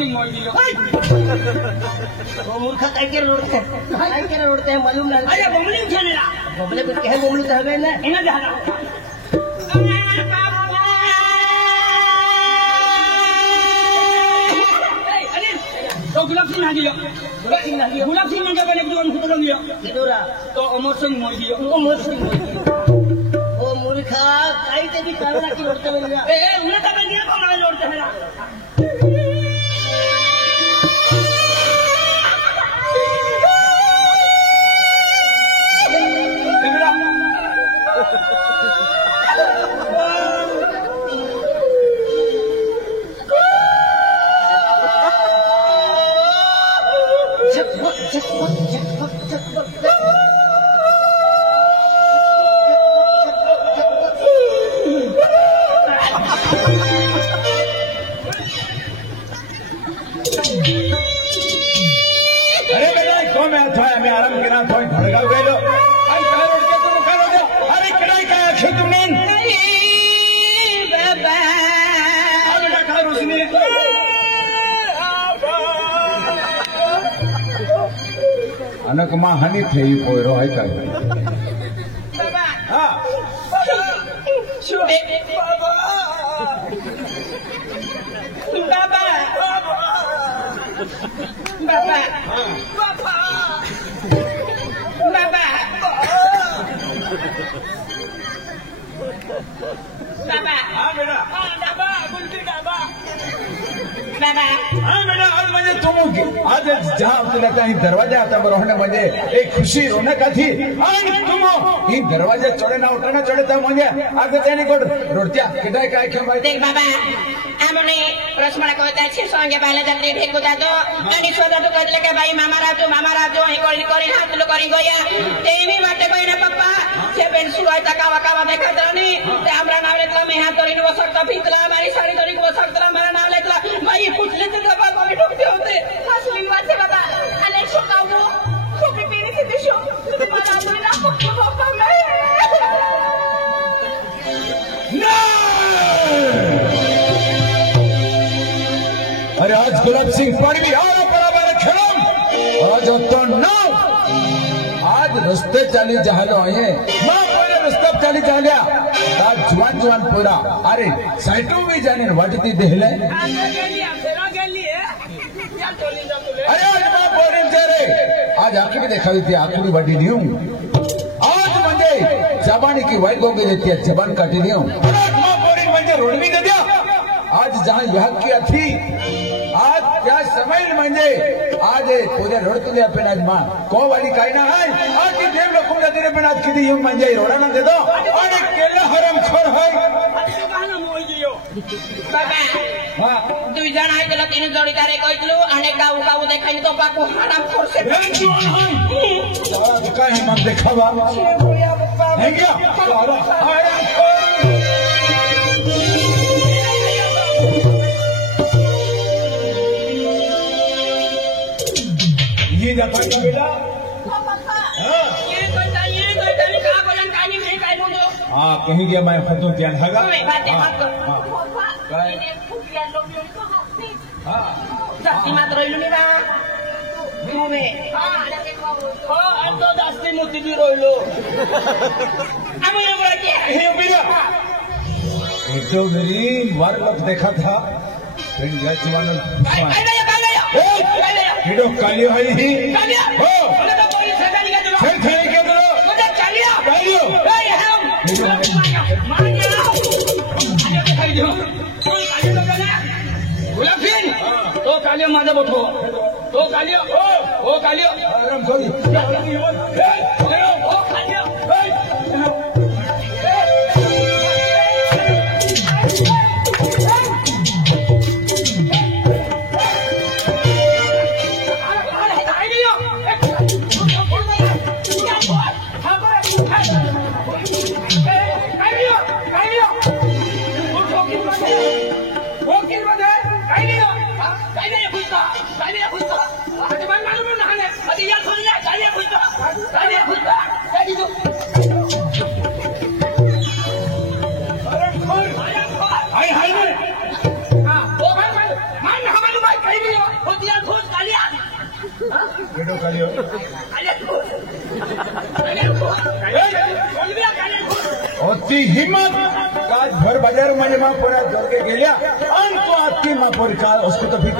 सिंह मोड़ दियो वो मूर्खा काय के रोडते हैं मालूम नहीं अरे बमली खेलना बबले को कहे बोमलू तो हवे ना इना जहाना तो गुलाब सिंह ना दियो गुलाब सिंह ना बने दुकान खुद दियो किडोरा तो अमर सिंह मोड़ दियो वो मूर्खा काई ते भी कावड़ा की रोडते में गया ए उन्हें तो दिया कौन हमें जोड़ते हैं अनक मां हनी थे पोयरो है का बाबा हां बाबा बाबा बाबा बाबा हां बेटा बाबा बुलबुल बाबा बाबा हां बेटा आज म्हणजे तुम आज जहां तुला काही दरवाजा आता बरोहने म्हणजे एक खुशी रौनक थी आणि तुम ही दरवाजा चढे ना उठना चढे तर म्हणजे आज त्याने कोड रोडच्या किडाय काय खेमाय देख बाबा आमने प्रश्न कहता छे संगे बाले जल्दी ढेक बुझा दो आणि सोदा तो कहले के भाई मामा राजो ही गोली करी हाथ लो करी गया तेमी बाटे बहिना पप्पा से बेन सुवाय तकावा कावा देखत रहनी ते हमरा नाम लेतला मैं हाथ तोरी वो सकता भीतला हमारी साड़ी तोरी वो सकता मेरा नाम लेतला भाई पूछ लेते तो बाबा मम्मी ठोकते होते असली बात है बाबा अने शो काऊ छोकरी पीने से दिशो तुम्हारा नाम ना पप्पा मैं अरे आज गुलाब सिंह पाडवी आला बराबर खेळून आज तो नाव आज रस्ते चाली जहालो आहे मां पहिले रस्ते चाली जाल्या आज जवान पुरा अरे साइटो भी जाने वाटती देहले अरे आज मां पोरीन रे आज आखरी देखावी थी आखरी वाटी न्यू आज म्हणजे जबानी की वाई गोगे देती जबान काटी न्यू आज मां पोरीन म्हणजे रोडवी दे दिया आज जहां यह की थी आज त्या समय म्हणजे आज पूरे रोडतुले आपण आज मा को वाली काय ना आहे आज ती देव लोक जाते पण आज किती येऊन म्हणजे रोडा ना देतो आणि केला हराम खोर होय गाना मोई दियो बाबा हां दुई जण आहे त्याला तीन जोडीदार कहतलो आणि गाऊ देखायनी तो पाकू हराम खोर से आज काय मग देखावा है क्या हराम खोर ये जाता बेटा ये कोई का बोलन कानी में काय बोलो हां कहीं गया मैं फतो ध्यान हगा नहीं बातें मत करो काय इने फुटिया लोग को हंसी हां जाती मात्र रोइलु नि बा मोमे हां तो दास्ती मोती भी रोइलो आमो यो बोलते हे बिया तो मेरी वार लोग देखा था फिर यह जवान हिडो काली भाई ही हो बोले तो पुलिस से गाली का जवाब फिर थे के दो मुझे चलिया कालियो ए हम मार गया आगे दिखाई दो आगे तो चला गुलाब सिंह तो कालियो माझा बोठो तो कालियो ओ कालियो आराम करी ओ कालियो काय नाही दियो अति हिम्मत काज भर बाजार म्हणजे महापोऱ्या दोरके गेल्या आणि तो अति महापोरी का उसको तो फिट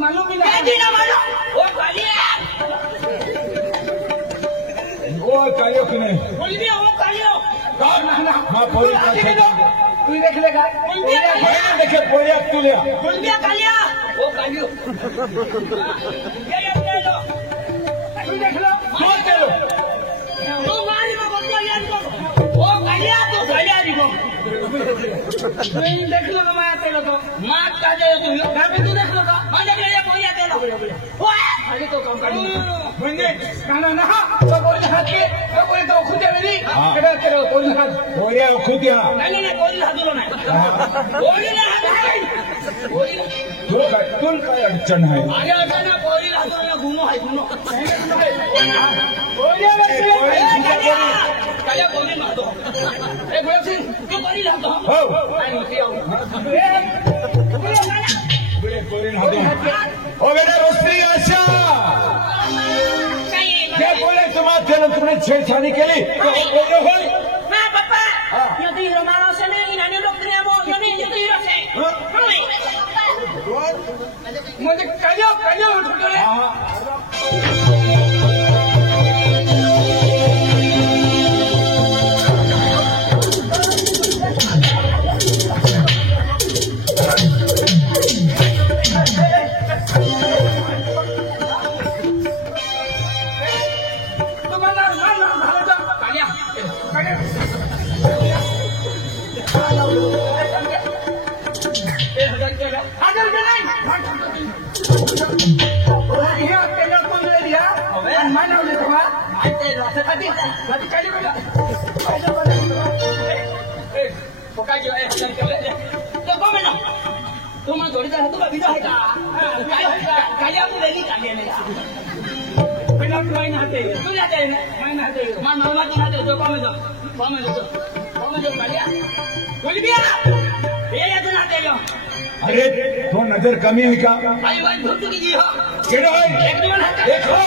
मालूम वो कायो की नहीं महापोरी का तू देख लेगा देखे पोरिया तू लिया वो कालियो तू देख लो कौन चलो वो कालिया तो कालिया दिखो देख लो मैं आते लो तो मार का जाए तू घर पे तू देख लो का मैं देख ले कोई आते लो वो खाली तो काम करी म्हणजे काना ना तो कोई हाथ के तो कोई तो खुद मेरी केडा करो कोई हाथ पोरिया खुदिया नहीं नहीं कोई हाथ दो ना कोई ना हाथ कोई तुल काय अडचण आहे आगे आता ना कोई हाथ दो घूमो है घूमो कालिया कोई मार दो ए गोया सिंह तू कोई हाथ दो हो आई मती आओ बड़े पोरीन हातो ओ बेटा रोस्त्री आशा क्या बोले तुम्हाला तुमने छेडछाडी केली बोलो होय हाँ पापा yo te digo hermano se me y no lo tenemos yo ni yo te digo sé म्हणजे कालियो कालियो उठतो रे अरे तो नजर कमी है क्या केडो है देखो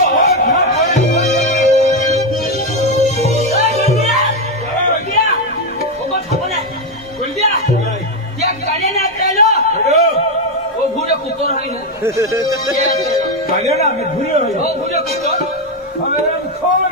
कालियो ना मैं भूल हमें खोल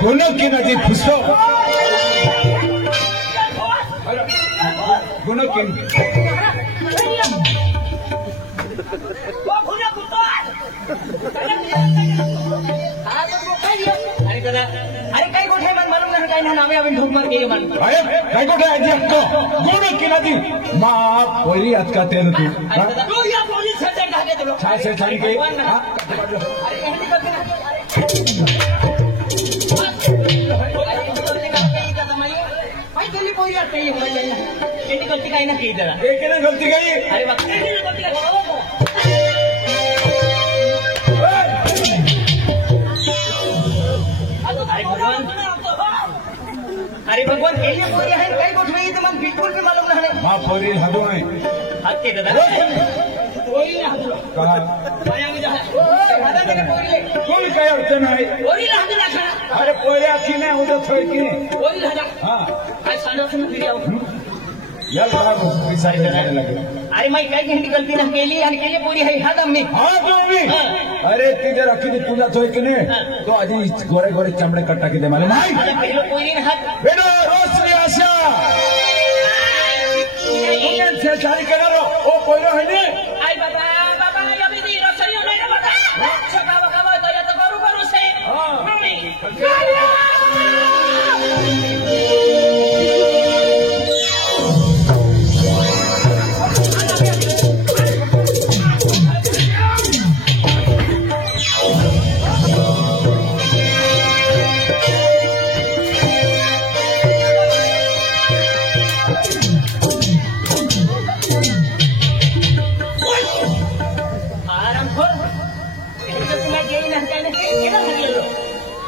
गुनो की नदी फुसो गुनो की अरे काही गोष्ट मन मालूम नाही काही नावे आम्ही ढोक मार केली मन अरे काय कुठे आजी असतो गुनो की नदी मा पहिली आज का तेल तू तू या पोलीस से ढाके तुलो छाय से छाडी गई अरे यांनी करते ना भाई दिल्ली पोरी आते हैं यांनी गलती काही ना की जरा एक ने गलती गई अरे बाप अरे भगवान केली पोरी आहे काही गोष्ट नाही तर मग बिलकुल भी मालूम नाही मा पोरी हदो नाही हात के दादा कोई ना हदलो कहा आया में जा दादा मेरे पोरी कोई काय अडचण आहे कोई ना हदला खा अरे पोऱ्या की नाही उद्या थोय की नाही कोई ना हदा हां आज सालो से वीडियो यार बड़ा विचार करायला लागेल अरे माई काही घंटी गलती ना केली आणि केली पोरी आहे हा दम मी हाँ तो भी अरे तिथे राखी तुझा थोय की नाही तो आधी गोरे गोरे चामडे कट्टा की दे मला नाही आता पहिलं पोरी ना हात बेटा रोशनी आशा छेड़छाड़ी करा रो ओ कोई है नहीं ay papá papá yo me digo soy una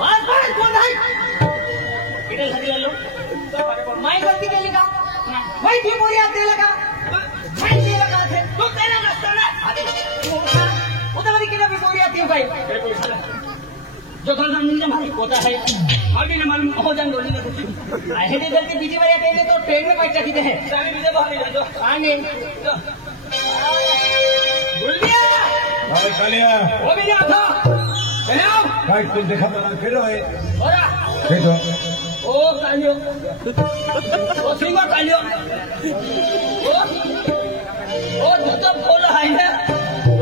बस कोण आहे किती घरी आलो माय गलती केली का माहिती पोरी आत दिला का माहिती दिला का तू त्याला नसताना होता मध्ये केला पोरी आत येऊ काय जो कल हमने हमारी कोता है अभी ने मालूम हो जान बोली ना आहे ते गलती बीजी वाले कहते तो ट्रेन में बैठ जाती है सारे बीजे बाहर ले जाओ आने बोल दिया भाई कालिया वो भी नहीं था चलो भाई तुम देखा तो ना फिर है ओरा देखो ओ कालियो ओ सिंगा कालियो ओ जो तो बोलो है ना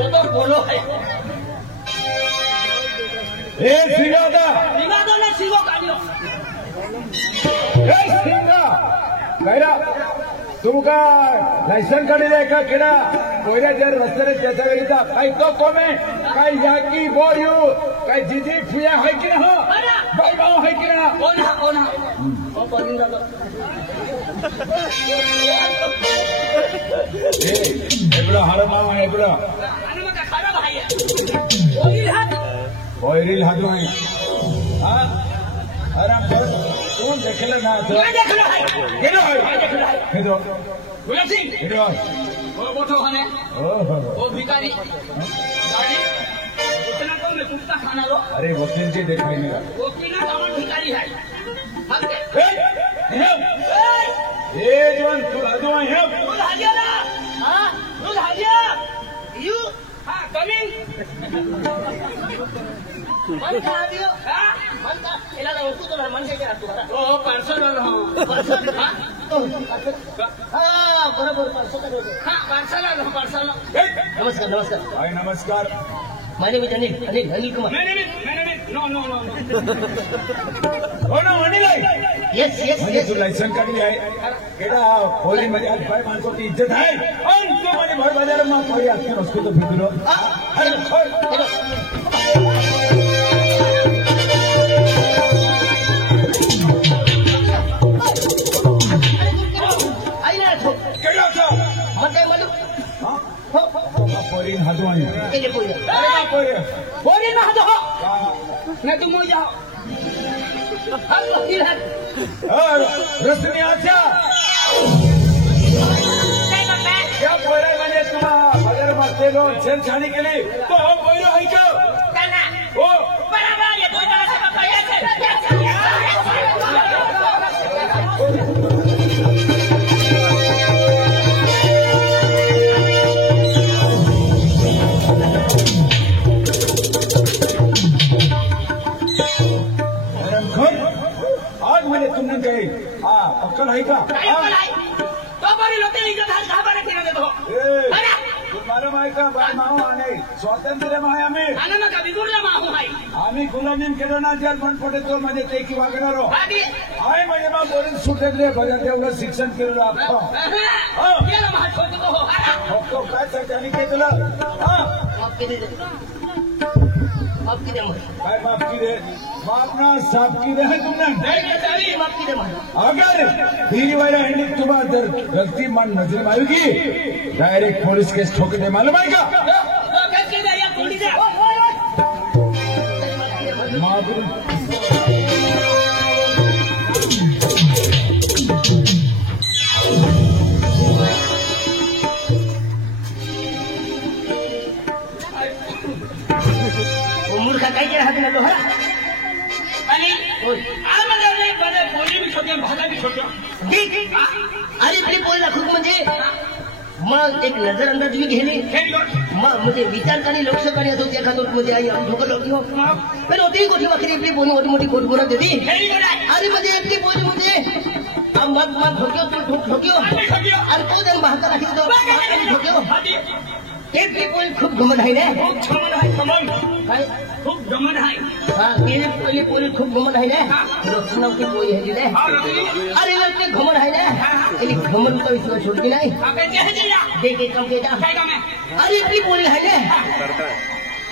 जो तो बोलो है ए सिंगादा सिंगा ना सिंगो कालियो ए सिंगा कैरा तुमका लायसन काढले का केडा कोयरा जर रस्त्याने त्याचा गेलीता काही तो कोमे काही याकी बोयू काही जिजी फुया है की ना भाई भाऊ है की ना कोण ओ परिंदा एवढा हाड नाव आहे एवढा आणि मग खाना भाई बोली हात बोयरील हात नाही हा आराम कर कोण देखला ना मैं देखलो है गेलो मैं देखलो है हेदो गुलाब सिंह हेदो वो बोठो हने ओहो वो भिखारी गाड़ी उतना तो मैं कुत्ता खाना लो अरे वकील जी देखाई नहीं वो किना कमर भिखारी है हट के ए जवान तू आदो है दूध हाजिया ना हां दूध हाजिया यू हां कमिंग मन खा दियो हां मन का एला ना उसको तो मन से क्या तू ओ पार्सल वाला हां पार्सल हां बरोबर पार्सल हां पार्सल नमस्कार नमस्कार भाई नमस्कार My name is Anil Kumar. No. हो ना अनिल Yes. म्हणजे तू लायसन काढली आहे केडा होली मध्ये आज बाय माणसाची इज्जत आहे आणि तू म्हणजे भर बाजार मग कोई आजके रस्ते तो फिरलो अरे खोल केडा था Matay malu. हां पोरीन हातवाणी Ini punya. अरे पोरी Boleh mah tu. Nak tunggu je. Allah lihat. रस्त्याने आच्या या पोरा म्हणजे तुम्हाला बाजार मध्ये छेडछाडी केली तो हा पोरी आहे का Kana. हो Barabar ya tu jangan sama payah. आज म्हणजे तुमने काही हा पक्कल आहे का Ayo balai. Kau baru lotel itu dah sabar kira tu. Mana? तुम्हाला माहिती का बाय माऊ आणि स्वातंत्र्य माय आम्ही Mana nak kami gurla mahu hai. आम्ही गुलामीन केलो ना जेल पण पडतो म्हणजे ते की वागणार Hadi. आहे म्हणजे मग बोलून सुटले बघा तेवढं शिक्षण केलेलं आपण Dia lah mahu छोटू तो हो. Ada. तो काय सरकारने केलं हा Maaf kita. Maaf kita mah. काय माफ की रे माफ ना साफ की रे तुमने Maaf kita mah. अगर बीवी वाला एंडी तुम्हारा जर गलती मन नजर में आएगी डायरेक्ट पुलिस केस ठोक दे मालूम है क्या Kau kira yang kulit dia. माफ वो मूर्ख काय केला हात ना तो हा. Ani. Alma dah ni pada boleh भी छोटे भागा भी छोटे. ठीक. अरे तरी पोरीला खूप म्हणजे मग एक नजर अंदाज मी घेणे Very good. मग म्हणजे विचार करणे लोकसभा येतो त्या खातो मध्ये आई आम्ही ठोकर होती पण होती गोठी वाकरी आपली बोनी मोठी मोठी गोट बोलत होती Very good. अरे मध्ये आपली बोली म्हणजे मग ठोक्यो तू ठोक्यो आणि तो जण भाता राखी तो ठोक्यो Hadi. आपली बोली खूप घमत आहे ना खूप गमन आहे गमन. काय खूप गमन आहे. हा गेली बोली खूप घमत आहे ना रोजनाव की बोली आहे ना हा रखली. अरे ते घमत आहे ना एली घमत तो विश्वास सोडती नाही Apa dia hadiah? दे कम देता Saya kami. अरे आपली बोली आहे ना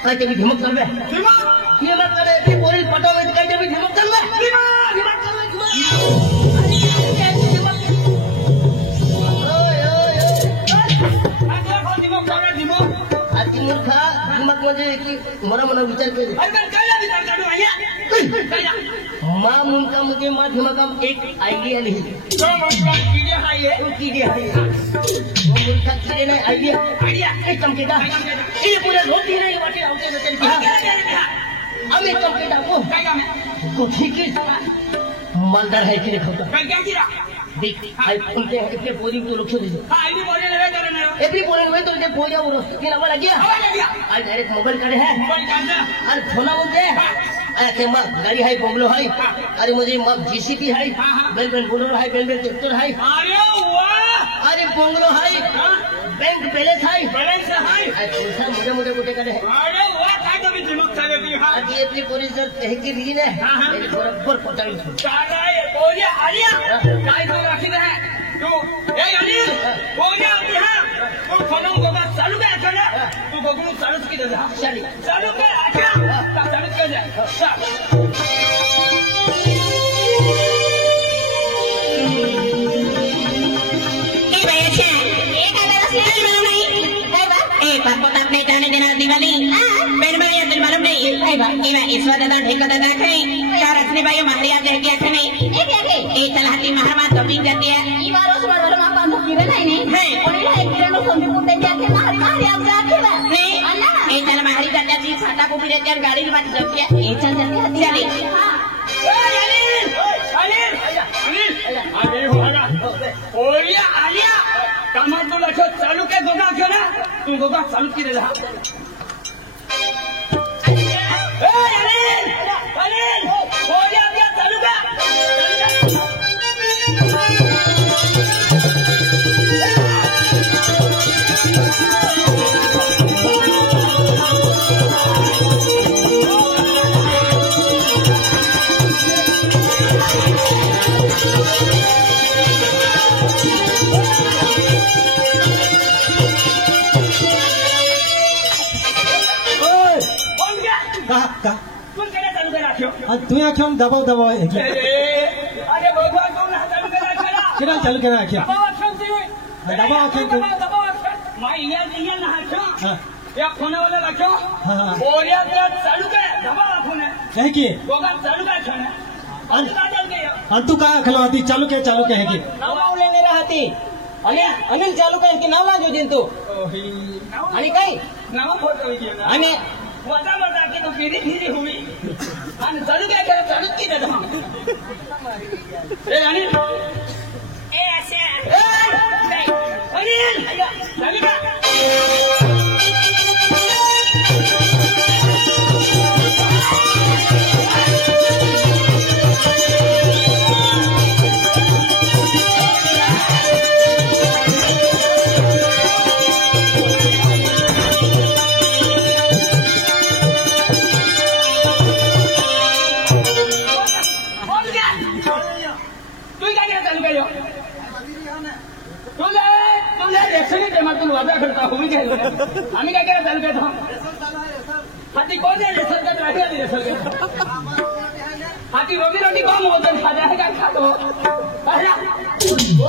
काय ते ढिमक चालू आहे Terima. ये मत करे आपली बोली पटावे काय ते ढिमक चालू आहे Terima. ढिमक चालू आहे Ada kau timur kau timur. आती मूर्खा दिमाग मध्ये की मरा मना विचार केले Ada kau yang bicara kau ayah. माँ मुनका मुझे माँ धुमाकम एक आइडिया नहीं तो मुनका कीड़े है ये मुनका कीड़े नहीं आइडिया एक चमकेदा ये पूरा रोटी नहीं बाटे आउटे न तेरे अब एक चमकेदा को काय काम है को ठीक है मालदार है कि देखो क्या कीड़ा देख आई उनके कितने पूरी तो लोग छोड़ दे हां ये बोले ले करे ना एवरी बोलेंगे भाई तो ये पूजा वो के नाम लग गया आज डायरेक्ट मोबाइल करे है मोबाइल का अरे फोना बोलते ऐसे माँ गाड़ी है बंगलो है अरे मुझे माँ जीसीबी है बेल बेल बोलो है बेल बेल ट्रैक्टर है अरे वाह अरे बंगलो है बैंक बैलेंस है है पैसा मुझे मुझे कुछ करे है अरे वाह काय कभी दिमाग चले दी हां आज ये अपनी पूरी सर तहकी दी ने मेरे बराबर पटाई सारा ये बोलिए आलिया काय तो रखी है तू ए अनिल बोलिए आती है तू फोन को बात चालू कर चले तू बगलू चालू की दे चली चालू कर आजा चालू कर जा एक बात को आपने जाने देना दिवाली मेरे भाई दिल मालूम नहीं इवा ईश्वर दादा ढेका दादा है चार असली भाई महारिया दे के आखे नहीं ए तलहटी महारमा तबिंग जाती है ಈ ವಾರ ಸುಮಾರು ಮಾಪ ಅಂತ ಕಿರಣೈನಿ ಒಳ್ಳೆ ಕಿರಣ ಸಂಜೆ ಮುಂದೆ ಜಾತೆ ಮಾರಿ ಮಾರಿ आप जाते बा नहीं ए तल महारी का जाती छाता को भी जाती गाड़ी की बात जाती है ए चल जाते हती चली अरे होगा बोलिए आलिया कमर तो रखो चालू के गोगा क्यों ना तू गोगा चालू की दे रहा अनिल बोलिए आलिया चालू का तुम्हें आख्या दबाव दबाव अरे भगवान को ना चालू करा खड़ा किरा चालू करा आख्या दबाव आख्या दबाव आख्या मैं ये ना आख्या हाँ या फोन वाला रखो हाँ बोलिया तो चालू कर दबाव फोन है कहे की गोगा चालू कर छने चल गया अंतु का खलवाती चालू के है की नाव लेने रहती अनिल चालू कहे की नाव लाजो दिन तो आणि काय नाव फोटो वीडियो ना आणि वजा वजा की तो फिरी फिरी हुई आणि चालू काय कर चालू की दे ए अनिल ए ऐसे अनिल चालू कर आम्ही काय केलं चालू काय हाती कोण आहे रेसल का राहिला रेसल हाती रोटी रोटी कम होतं साध्या आहे काय खातो हो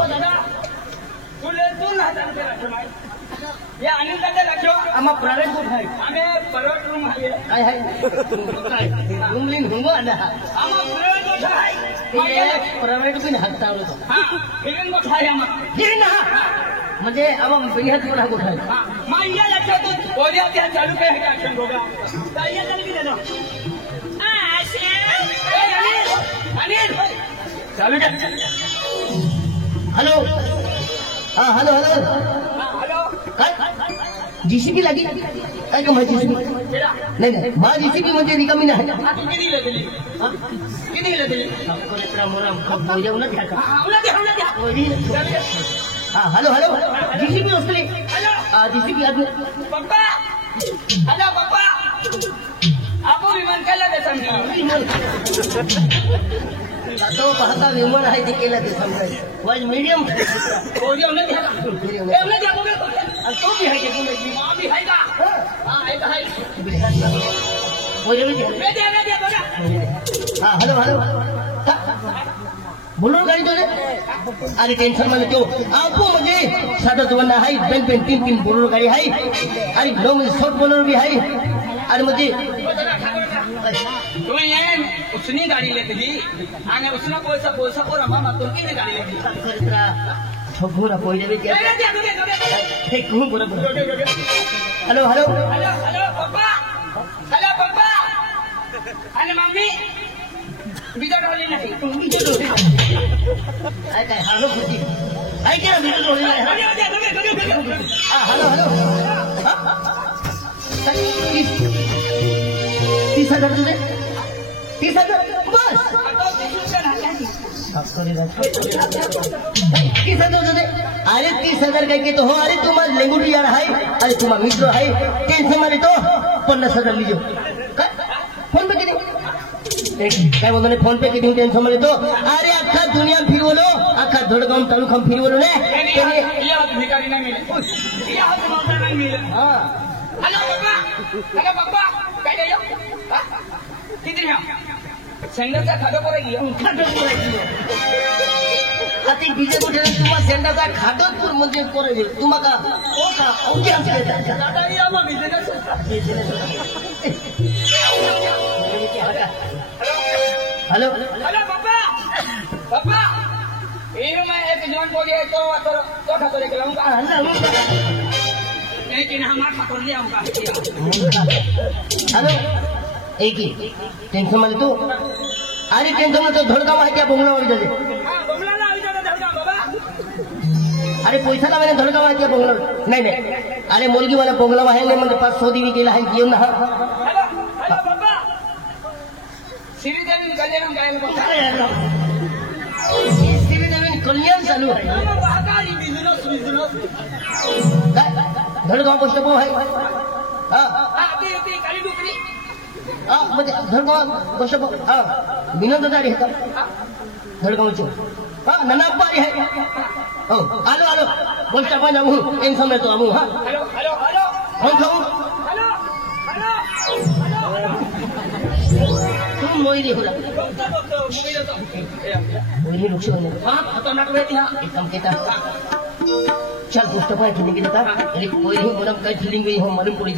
दादा तुले तू ना चालू करा या अनिल दादा लक्ष्यो आम्हा प्रायव्हेट कुठे आहे आम्ही परवट रूम आहे काय आहे रूम लिन हुंगो आला आम्हा प्रायव्हेट कुठे आहे प्रायव्हेट पण हातावलो हा हिरण कुठे आहे आम्हा हिरण हा म्हणजे आम्हा बिहार पण हा कुठे आहे मा या लक्ष्य तू बोलिया त्या चालू काय आहे ऍक्शन बघा ताईया चालू की देतो अनिल चालू कर हॅलो हा हॅलो हॅलो हॅलो काय जीसीबी लागी काय का माझी जीसीबी नाही नाही माझी जीसीबी म्हणजे रिकामी नाही किती दिली किती दिली बोजावून घ्या का हा हॅलो हॅलो जीसीबी असले जीसीबी आदमी पप्पा हॅलो पप्पा आपण विमान केला ते समजा तो पाहता विमान आहे ते केलं ते समजाय वाज मीडियम बोलिया उन्हें क्या एवढं क्या बोले तो भी है के मां भी है का हां है का है बोले भी मैं दे बोला हाँ हेलो हेलो बोलो गाड़ी तो अरे टेंशन मत लो आपको मुझे सादा दुवन्ना है बेन बेन तीन तीन बोलो गाड़ी है अरे लो मुझे शॉर्ट बोलो भी है अरे मुझे तो ये उसने गाड़ी लेते ही आने उसने पैसा और मामा तो किने गाड़ी लेते खरीदरा ठगोरा कोई देवे क्या एक हूं बराबर हेलो हेलो पापा अरे मम्मी बीजा ढोली नहीं आई काय हेलो खुशी आई क्या वीडियो रोल रहा है हेलो हेलो 30,000 तुझे 30,000 बस 30,000 तुझे अरे 30,000 काय की तो हो अरे तुम्हाला लेंगुटी यार आहे अरे तुम्हाला मित्र आहे टेन्शन मध्ये तो 50,000 लीजो काय फोन पे किती काय बोलतो फोन पे किती टेन्शन मध्ये तो अरे अख्खा दुनिया फिरवलो अख्खा धडगाव तालुका फिरवलो ना ये भिखारी नहीं मिले ये मौका नहीं मिले हां हेलो पापा काय गयो किती ना सेंडरचा खाडो परायगी आता बीजे कुठे तुम्हाला सेंडरचा खाडोच म्हणजे करायचे तुम्हाला ओ का ओके आमच्या दादा या मग बिझनेस हेलो पापा ये मैं एक जवान को दिया तो ठाकुर लेके लाऊंगा लेकिन हमारा ठाकुर ले आऊंगा हेलो एक ही टेंशन मध्ये तू अरे टेंशन मध्ये धडगाव आहे त्या बोंगलावर जाते अरे पैसा लावायला धडगाव आहे त्या बोंगलावर नाही नाही अरे मुलगीवाला बोंगलाव आहे नाही म्हणजे 500 दिनी केला आहे घेऊन हा श्रीदेवी कल्याण गायला श्रीदेवी कल्याण चालू आहे काय धडगाव पोस्ट आहे हा म्हणजे धडगाव गोष्ट विनोद दारी आहे धडगावचे हा ननापारी आहे हो आलो आलो गोष्ट पण जाऊ टेन्शन नाही तो आबू हा हेलो फोन खाऊ तुम मोहिनी होला मोहिनी लक्ष होणे एकदम केता चल गोष्ट पण किती केली का अरे मोहिनी मला काय फिलिंग गई हो मालूम पडी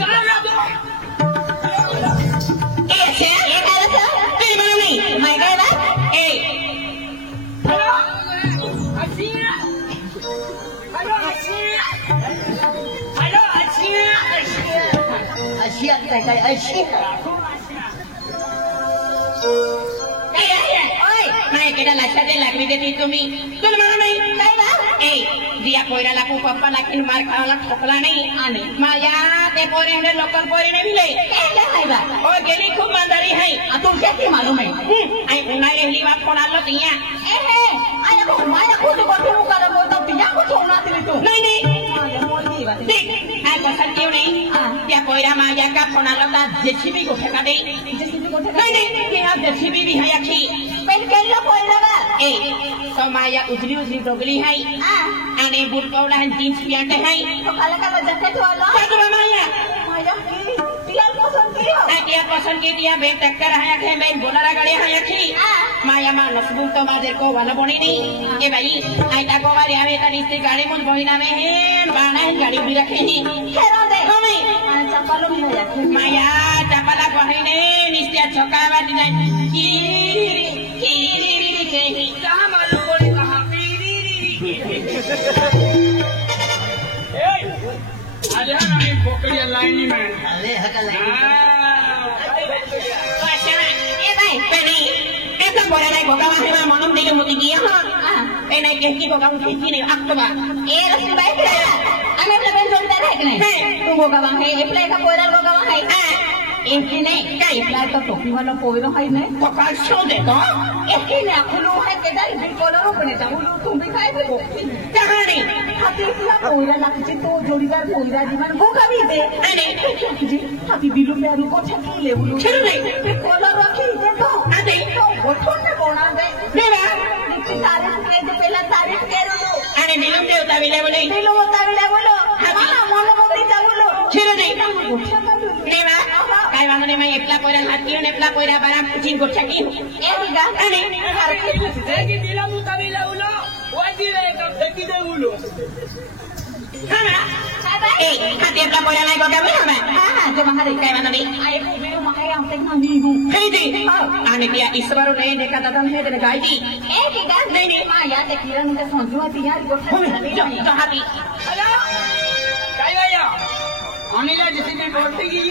अशी आता काय अशी केटा लक्षात लागली देते तुम्ही तुला म्हणा नाही ए दिया पोयराला को पप्पा लाखीन मार खावाला ठोकला नाही आणि माझ्या ते पोरेने लोकल पोरेने भिले ओ गेली खूप मांदारी आहे तुमच्या ते मालूम आहे आई उन्हाळी रेहली बाप कोण आलो तिया ए हे आया को माया खुद गोठू कर बोलतो तिया को सोना दिली तू नाही नाही देख आई पसंद क्यों नहीं त्या पोयरा माझ्या का फोन आलो ता जेसीबी को ठेका दे जेसीबी को ठेका नहीं नहीं ते हा जेसीबी भी है अखी पेन केला पोयरा ए तो माया उजली डोगली है आणि बूट पावला है जीन्स पॅन्ट है तो काला काला जॅकेट वाला काय माया माया तिला पसंद की दिया बे टक्कर है के मैं बोलरा गाड़ी है अखी माया मा नसबुल तो माजर को वाला बनी नहीं ए भाई आइता को बारी आवे ता निस्ते गाड़ी मुझ बहिना में है बाणा है गाड़ी भी रखे ही खेरो दे हमें चपलो भी है माया चपला बहिने निस्ते छका बाटी जाए की कहां मालूम बोली कहां अरे हम पोकरिया लाइन में अरे हका लाइन ए भाई पेनी ऐसा बोला नहीं गोगा है मैं मनम दे मुझे किया हां ए नहीं के गोगा खींची नहीं अक्टोबर ए रस्सी बाइक है हमें लेवन जोड़दार है कि नहीं तू गोगा है एप्लाई का पोरा गोगा है इनकी नहीं क्या एप्लाई तो टोपी वाला पोरा है नहीं तो काल शो दे तो इसकी ने अखलू है के दाई बिल कोलर अपने चाहूलू तुम भी खाए हो कहानी हाथी का पोरा लागची तो जोड़ीदार पोरा जीवन गोगा भी दे अरे जी हाथी बिलू में को छकी ले बोलू चलो नहीं कोलर रखी दे तो अरे तो गोठो ने बोना दे देवा तारीफ के दे पहला तारीफ करो लो अरे नीलम देवता भी ले बोले नीलम देवता भी ले बोलो हां मन बोली जा बोलो चलो नहीं देवा काय वांदो नहीं मैं एकला कोयरा हाथी ने एकला कोयरा बारा पूछी गोठा की ए बिगा अरे हर की की दिला मुता भी ले बोलो वाजी रे का फेंकी दे बोलो हां ए हाथी एकला कोयरा नहीं गोगा भी हां हां जो महारे काय वांदो नहीं आए को makaya ang teknahiho. Hindi. Ani dia isbaru ne deka dadan he de gaiji. Eh, tiga. नहीं। Maya, te kira nung sonjo at iya, iko जो हाथी हेलो काय भैया अनिला जैसे भी बोलते की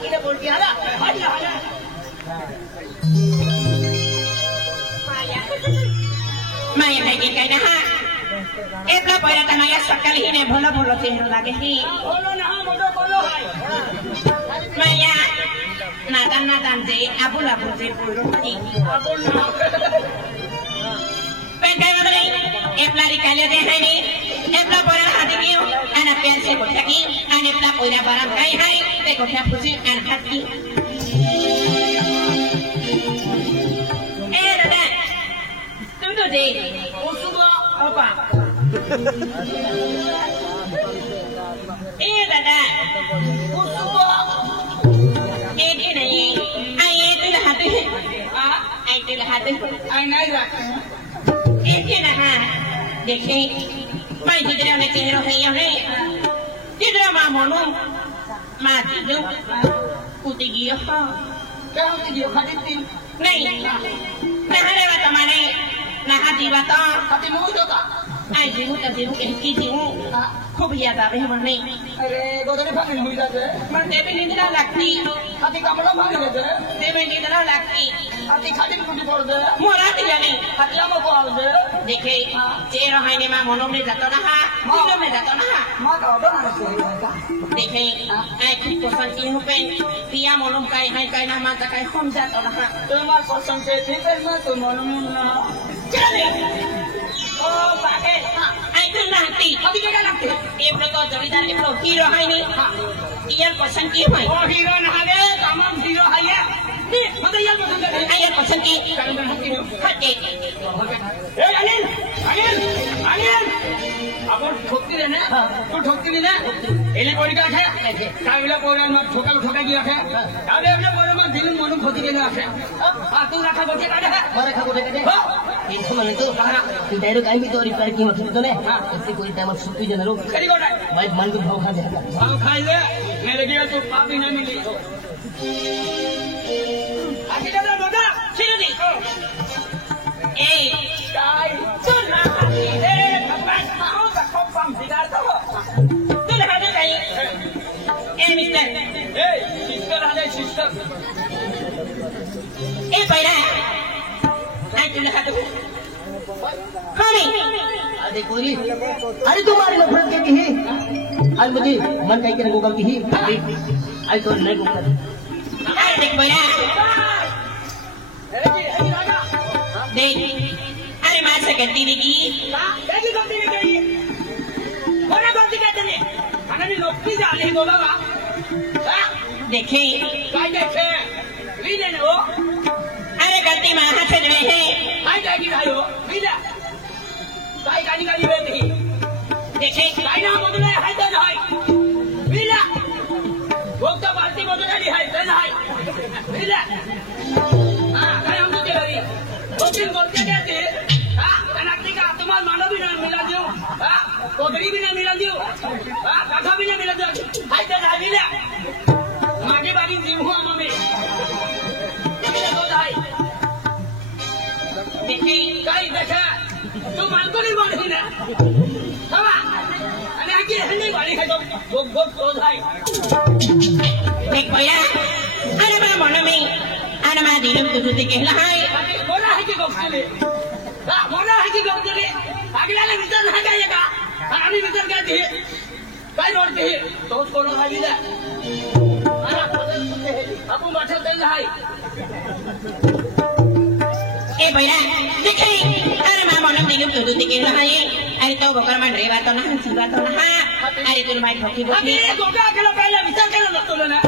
किने बोलती हाला हाला हाला Maya lagi kaya ha. Ito po yung tanaya sa kalihin eh. Bola-bola sino lagi hi. बोलो ना बोलो बोलो भाई Maya. Natan-natan si abu-abu si pulong ni. बोलो ना Pwede mo bali. Ipla di kalyo de hai ni. Ipla po yung hati niyo. Anak piyan si kutaki. Anipla po yung barang kay hai. Teko siya po si anak hati. Dada. Tunggu deh. सुबह apa Dada. सुबह Ini nih. Ayah itu lah hati. ah Ayah itu lah hati. आई नहीं रखते हैं Ini nah. Dekhi. Mai tidra ne tidra hai ne. Tidra ma monu. Ma tidra. Utigi ha. क्या होती है खाती थी Nahi. Nah ada bata mane. Nah hati bata. खाती मुंह जो का Ai jimu ta jimu ke ki jimu. खूब याद आवे हमने. अरे गोदरे भाग हुई जाते Man dewe nindra lakti. खाती कपड़ा भाग लेते Dewe nindra lakti. खाती खाती में कुछ बोल दे Mora tigani. खाती हम को आल दे Dekhi. Cero hai ne ma monom ne jato na ha. Monom ne jato na ha. माँ का ऑर्डर आना चाहिए का Dekhi. Ai ki kosan ki hupen. Pia monom kai hai kai na ma ta kai hom jato na ha. तुम्हारे पसंद के ठीक है ना तुम मालूम ना ओ पागल Ai tu nanti. अभी क्या लगते Iplo to jodidar iplo hero hai ni. Iyan kosan ki hai. O hero ना है तमाम हीरो है ये मतलब ये पसंद है Ayan kosan ki. Hati. ए अनिल अनिल अनिल अब ठोकती रहने तू ठोकती नहीं ना एले कोई का है काबिला कोई ना ठोका ठोका गया है अबे अपने बोले मत दिल मन खोती के ना है हां तू रखा बोले का है मारे खा बोले के इनको माने तो तू डायरेक्ट आई भी तो रिपेयर की मत तो ने ऐसे कोई टाइम सुती जन रो खरी कोटा भाई मन को भाव खा दे भाव खाई ले मेरे लिए तो पापी नहीं मिली आगे चलो बोला Sino di? Eh. काय सुन ना ए भगवान आओ तक कम बिगाड़ दो Tu dah ada kai. Mister. ए सिस्टर आ जाए sister Paira. Ai tu dah ada. Kami. अरे कोई अरे तुम्हारी नफरत के की आज मुझे मन कह के गूगल की आज तो नहीं गूगल Ai dik Paira. अरे जी अरे राजा Dek. Ari masa ganti lagi. कैसी गलती नहीं करी होना गलती कहते हैं अगर नौकरी जा रही बोला वा Dekhi. काय देखे वीले ने वो Ari ganti maha se dwe hai. काय जाएगी भाई वो वीले काय गाड़ी गाड़ी बैठी Dekhi. काय ना बदले है तो नहीं वीले वो तो पार्टी बदले नहीं है तो नहीं वीले हाँ काय हम तो चली दो तीन बोलते कहते हाँ कनाक्टी का तुम्हारा मानो भी नहीं मिला दियो हाँ कोदरी भी नहीं मिला दियो हाँ काठा भी नहीं मिला दियो हाय तो नहीं वीले मागे बारी जीव हुआ मम्मी वीले तो नहीं Dekhi. काय देखा तू मानको नहीं बोली ना हाँ अरे आगे नहीं बोली है तो वो तो भाई Dek Paira. Ari ma mono mi. Ana ma dilum tu tu ke lahai. बोला है कि गोखले हाँ बोला है कि गोखले अगला ने विचार ना जाएगा अरे विचार कहती है काय बोलती है तो उसको लगा दिया अरे अब माथा दे है Paira. Dekhi. Ari ma mono dilum tu tu ke lahai. Ari to bokar man rewa to na siwa to na ha. Ari tu mai thoki अभी boki. ये गोगा अकेला पहले विचार करना ना तो ना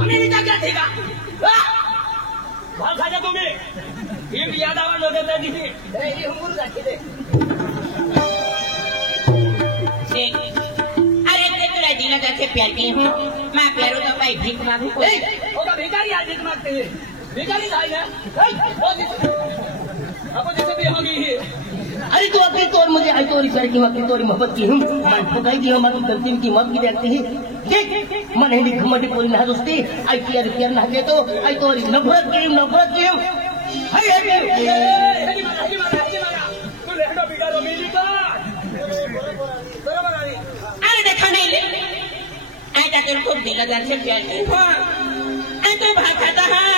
हमें विचार क्या थीगा बहुत खाजा तुम्हें ये भी याद आवा लोग देते थी ये हम बोल रखे थे Dek. Ari te tu lagi na jaise pyar ki hu. Ma pyaro to pai bhik magu ko. वो तो भिखारी आज मांगते हैं भिखारी भाई ना अब जैसे भी होगी अरे तो अपनी तोर मुझे आई तो रिपेयर की मत तोरी मोहब्बत की हूँ मन ठुकाई की हमारी गलती की मत की देखते ही देख मन हेली घमंडी पोरी ना दोस्ती आई प्यार ना के तो आई तो नफरत की हाय हरी मारा तू लेडो बिगाड़ो मेरी का बरोबर आली अरे देखा नहीं ले आई तो तुम खूब दिलदार से प्यार की आई तो भाग खाता है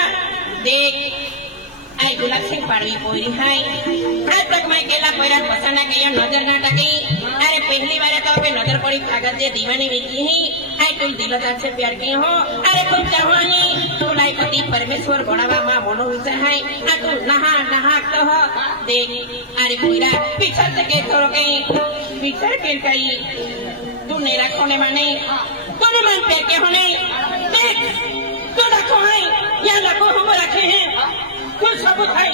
देख आई गुलाब सिंह पाड़वी पोरी हाय आज तक मैं केला पैरा पसंद के यो नजर ना टकी अरे पहली बार तो पे नजर पड़ी कागज दे दीवानी बिकी ही आई तुम दिलदार से प्यार की हो अरे तुम चाहोनी तुलाई पति परमेश्वर बड़ावा मां मनो विचार है आ तू नहा तो हो देख अरे पोरा पिछड़ से के तोरो के पिछड़ के कई तू नेरा खोने माने तूने मन पे के होने देख तू रखो है या रखो हम रखे हैं कुछ सबूत है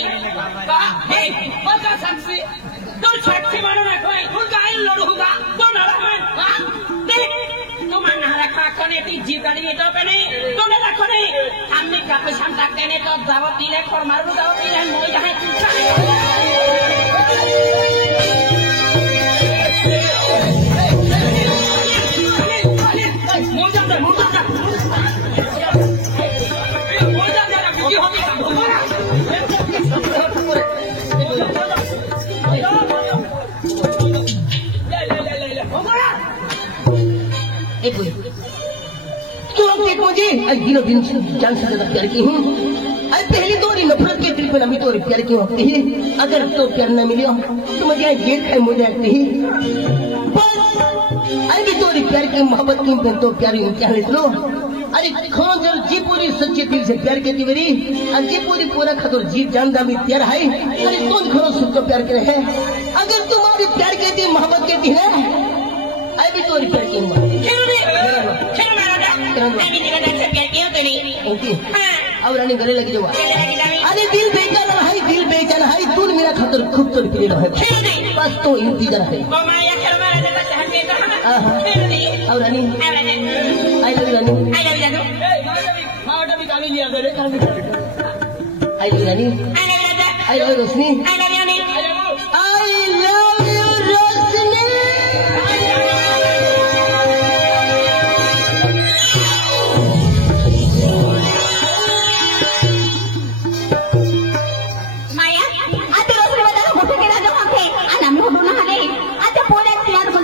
का है बता साक्षी तू साक्षी मानो ना कोई तू गाय लड़ूगा तू नड़ा मन देख तू मन ना रखा कोने ती जीव गाड़ी में तो पे नहीं तू ना रखो नहीं हमने का पे शांता कहने तो दावत दिले और मारू दावत दिले मोई एक तुरंत एक मुझे आज दिनों दिन जान से ज्यादा प्यार की हूँ आज पहली तो नफरत के दिल पे नमी तो प्यार की होती है अगर तो प्यार न मिले तो मुझे आज ये खाए मुझे आती है बस आज भी तो प्यार की मोहब्बत की तो प्यार इम्तिहान लो अरे खान जब जी पूरी सच्चे दिल से प्यार करती मेरी आज जी पूरी पूरा खतोर जीत जान दामी प्यार है अरे तुम खरो सुख तो प्यार करे है अगर तुम्हारी प्यार कहती मोहब्बत कहती है आई भी तो प्यार की और रानी गले लगी जो अरे दिल बेचैन है तू मेरा खतर खूब तो प्रिय है बस तो इंतजार है और Rani I love Rani I love Rani I love रोशनी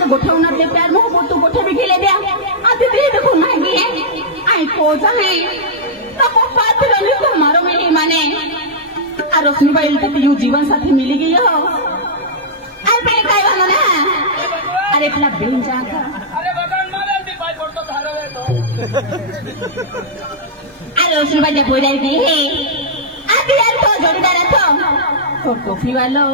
गोठवणार ते प्यार मोह बोटू गोठे भी गेले द्या आते ते देखो नाही है आई कोच है तब बात रही तो मारो मेरी माने आ रोशनी बाई तक यू जीवन साथी मिली गई हो अरे पे काय वाला ना अरे अपना बेन जा अरे भगवान मारे दी भाई फोटो धारो है तो अरे रोशनी बाई कोई रही गई है आते यार तो जोड़ीदार है तो टोपी वालो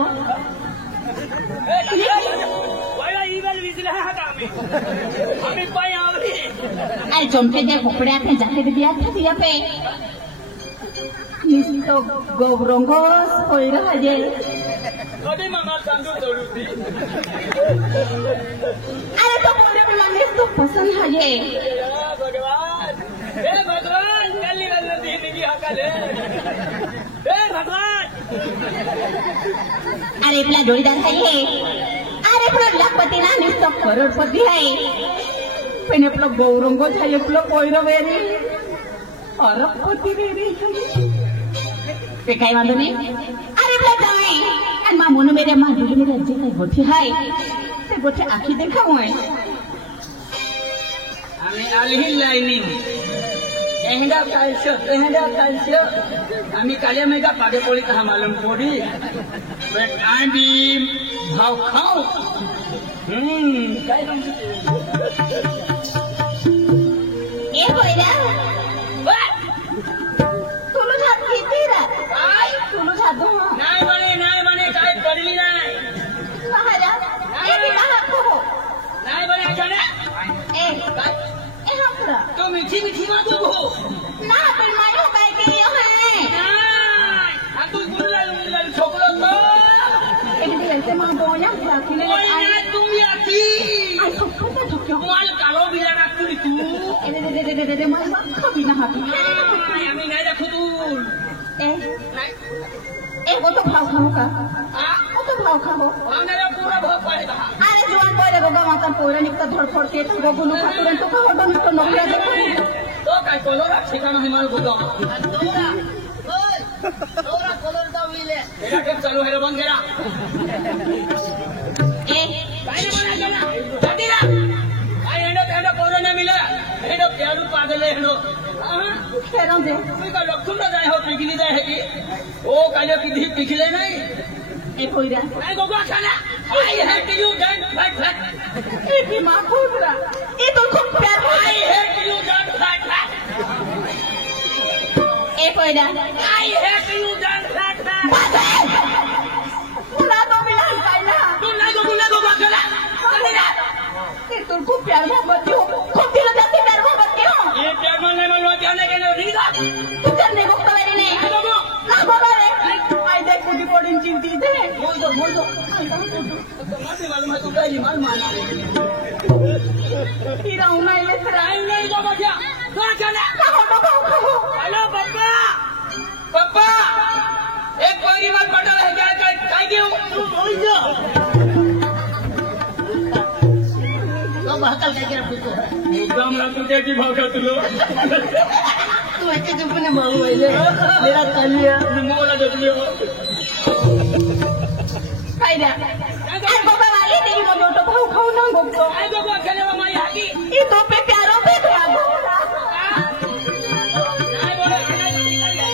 अरे चमके दे कपड़े आते जैकेट दिया था दिया पे तो गौरंगस कोई रहा जे अरे मामा संदू दौड़ती अरे तो बोले भी मांगे तो पसंद है ये भगवान कल्ली वाली जिंदगी हकले भगवान अरे अपना जोड़ीदार है ये अरे अपना लाखपति ना नहीं तो करोड़पति है पण आपलं गौरंग झाले आपलं पोयरो वेरी अरबपती वेरी ते काय वांदो नाही अरे आपला जाय आणि मा म्हणून मेरे मा दिली मेरे जे काही गोठी हाय ते गोठी आखी देखावय आम्ही आली लाईनी एहंडा कालशो आम्ही काल्या मेगा पागे पोळी कहा मालूम पोडी बट आई बी भाव खाऊ काय ए पोयरा तुला हात किती रा काय तुला हात दो नाही म्हणे काय पडली नाही महाराज ए की कहा को नाही म्हणे अच्छा ना ए ए हकरा तो मीठी मागू हो ना पण मायो काय केली आहे नाही तू मुलला छोकलो तो ते मा बोया राखीले ओय तुम्ही आती आई सुखता ठोक्यो तुम्हाला कालो बिला राखली तू दे माय बाप बिना हात आम्ही नाही दाखवू तू ए वो तो भाव खाओ का हां वो तो भाव खाओ आम्हाला पूरा भाव पाडे अरे जवान बोल रे गोगा माता पोरा निकता धडफड के तो गोगुलू खातुरे तो का होडो निकतो नोकऱ्या देखो तो काय कोलोरा ठिकाण हिमाल गोगा दोरा कलर का विले एका टेप चालू है रे बंद करा ए काय रे बना केला जल्दीला काय हेडो कोरो ने मिले हेडो प्यारू पागले हेडो फेरन दे तुई का लक्षण ना जाय हो पिघली जाय है की ओ काले की धी पिघले नहीं ए पोइरा काय गोगा खाना I hate you don't fight fight ए की मां पोइरा ए तो खूब प्यार I hate you don't fight fight ए पोइरा I hate you don't fight fight ना तो मिला पाइला तू ना गोगा खाना जल्दीला ए तो खूब प्यार मोहब्बत हो खूब दिल जाती प्यार मोहब्बत हो ये प्यार मन नहीं मनवा जाने के नहीं रीगा तू चलने को कवरी ने ना गोगा रे आई देख कुदी पड़िन चिंती दे मोड़ दो तो मारने वाला मैं तो पहली मार मारना हीरा उना ले आई नहीं गोगा क्या कहां चला हेलो पप्पा एक परिवार पटल है क्या काय देऊ तू बोल जो तो बहकल काय के रखतो है मुद्दाम ना तू क्या की भाव का तू लो तू एक चुपने मांगू पहिले मेरा कलिया मोला दे दियो फायदा आई गोगा वाली तेरी मनो तो भाव खाऊ ना गोगो आई गोगा खेले माई हाकी ई तो पे प्यारो पे भागो आई बोले खाना निकल गया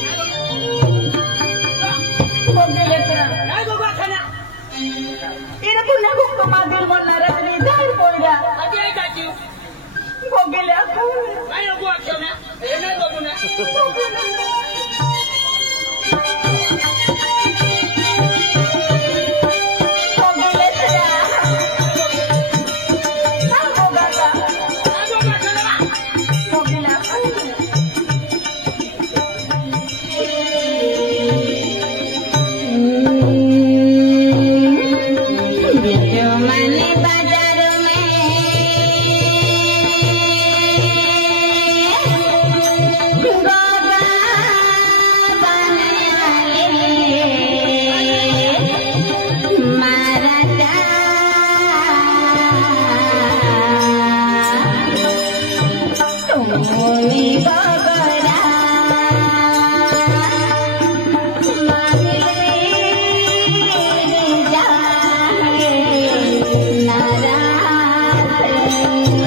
गोगे लेकरा आई गोगा खाना इरे पुन्हा गोगो मादिल मोनारा नी जाई पोइरा अभी आई काची गोगे ले आखो आई गोगा खाना ए नहीं गोगो ना गोगे लेकरा ना गोगा का आई गोगा खाना गोगे ले आखो मैंने बाजार में गोगा बनाए मारा जा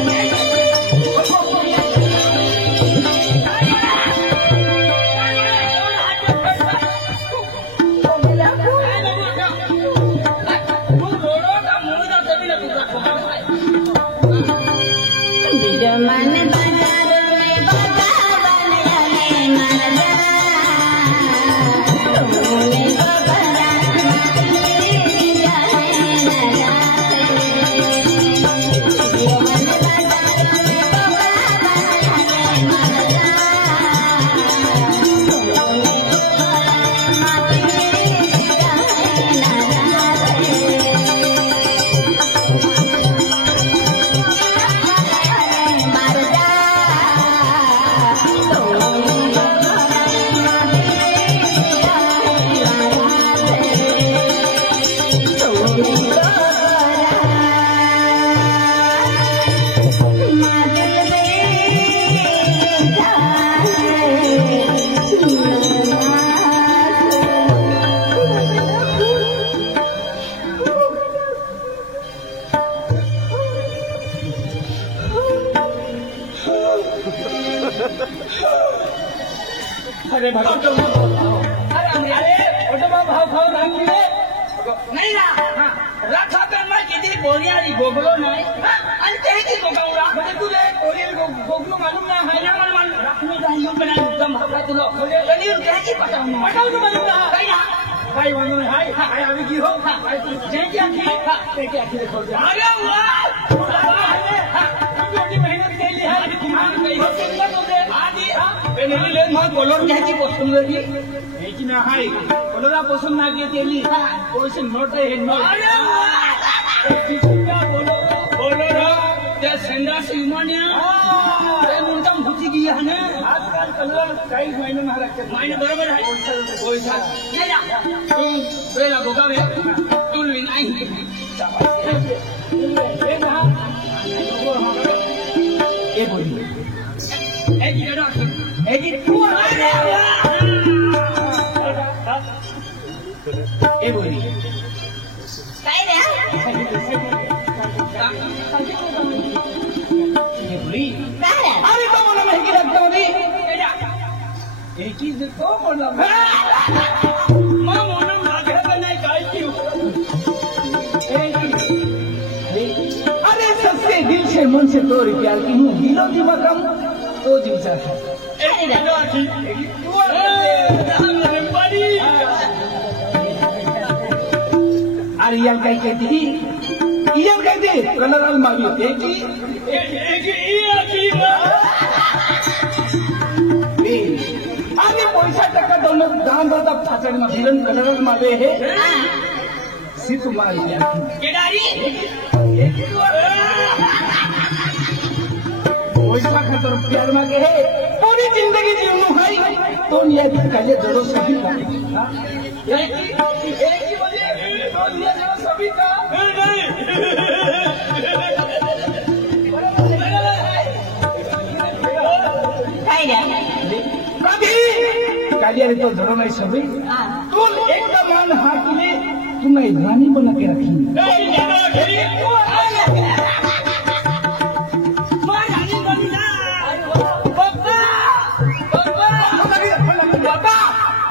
तुम्हें गोगरा गोगे ले आखो तू रोडो का मुंह ना तभी ना तू का मन बाजार में गोगा बनाए मारा जा तुम्हें गोगरा अरे भगवान अरे ऑटो भाव खाओ रंग ले नहीं ना रखा पे मैं किती बोलियारी गोगलो नाही आणि ते किती गोगवरा म्हणजे तुले बोलियारी गोगलो मालूम ना है ना मालूम रखने का यूं बना एकदम भाव तुलो तनी त्याची पटाव तो मालूम ना काय ना काय म्हणून हाय हाय आम्ही की हो हाय तू जे की आखी ते की आखी देखो अरे वाह तुझी मेहनत केली है आणि तुम्हाला काही हो सुंदर होते आधी पेनेली ले मग बोलून घ्यायची पसंत होती याची ना हाय बोलूला पसंत ना केली पैसे नोट हे नोट अरे बोलो त्या संडास विमान्या ते मुंडम भुती की आहे ना आजकाल कलर काही महिने महाराज महिने बरोबर आहे पैसा तू वेळा गोगावे तू luyện anh. Em bồi đi. Em gì đó? Em gì thua lại nè. Em bồi đi. Cái đấy. Em bồi đi. Cái đấy. अरे तो बोला मैं क्या करता हूँ नी? एक चीज तो बोला मां मोनम लागे बनाई काय क्यों अरे सबसे दिल से मन से तो प्यार की हूँ दिलों की मकम तो जीवसा है Cái đấy. अरे yang काय कहती yang कहती कलरल मावी एक ही अरे पैसा टका दोनों दान दादा फाचन में भिलन कलरल मावे है सी तुम्हारी केडारी पैसा खातर प्यार मांगे है पूरी जिंदगी जीवनु है तो निया भी कहे जड़ो सभी का एक ही बजे तो दिया जरा सभी का Cái đấy. कभी कालिया रे तो जड़ो नहीं सभी तुम एक का मान हाथ में तुम्हें रानी बना के रखेंगे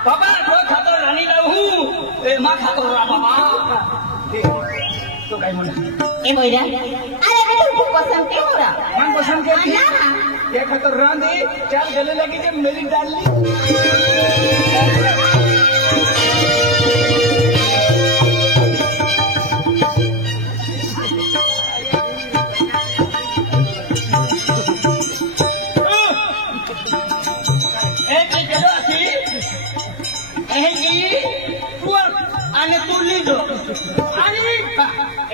बाबा तो खातो रानी रहू ए मां खातो रा बाबा तो काय म्हणा Em bồi đấy. अरे बेटा तू पसंद क्यों हो रहा? मन पसंद के लिए ना. क्या खतर रांधी चाल गले लगी जब मेरी डाली एक जगह थी एहगी तुअर आने तुली दो अरे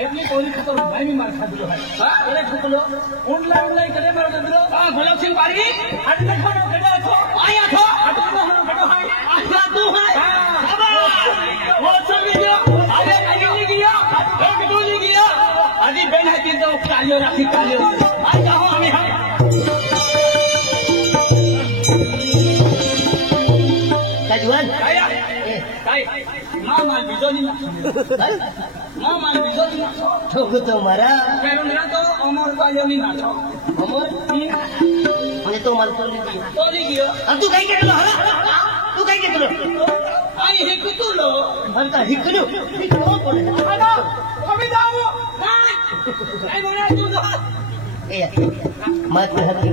एमनी कोनी खतर मैं भी मार खा दिलो है हां अरे खतलो ऑनलाइन करे मार दिलो हां भलो सिंह पारी हट देखो ना कड़ा थो आया थो हटो ना हटो है अच्छा तू है बाबा वो सब गया अरे नहीं गया एक दूली गया अभी बेन है तीन तो कालियो राखी कालियो आ जाओ हमें हम कजवन आया काय मां माल बिजोनी मां माल बिजोनी ठोक तो मारा pero mira to amor kayo ni nacho अमर म्हणजे तो मला to di gyo तू काय केलं हला तू काय केलं ai he kutulo आता हिकलो ano kami daw ay ay mo na tu do ए मत हकी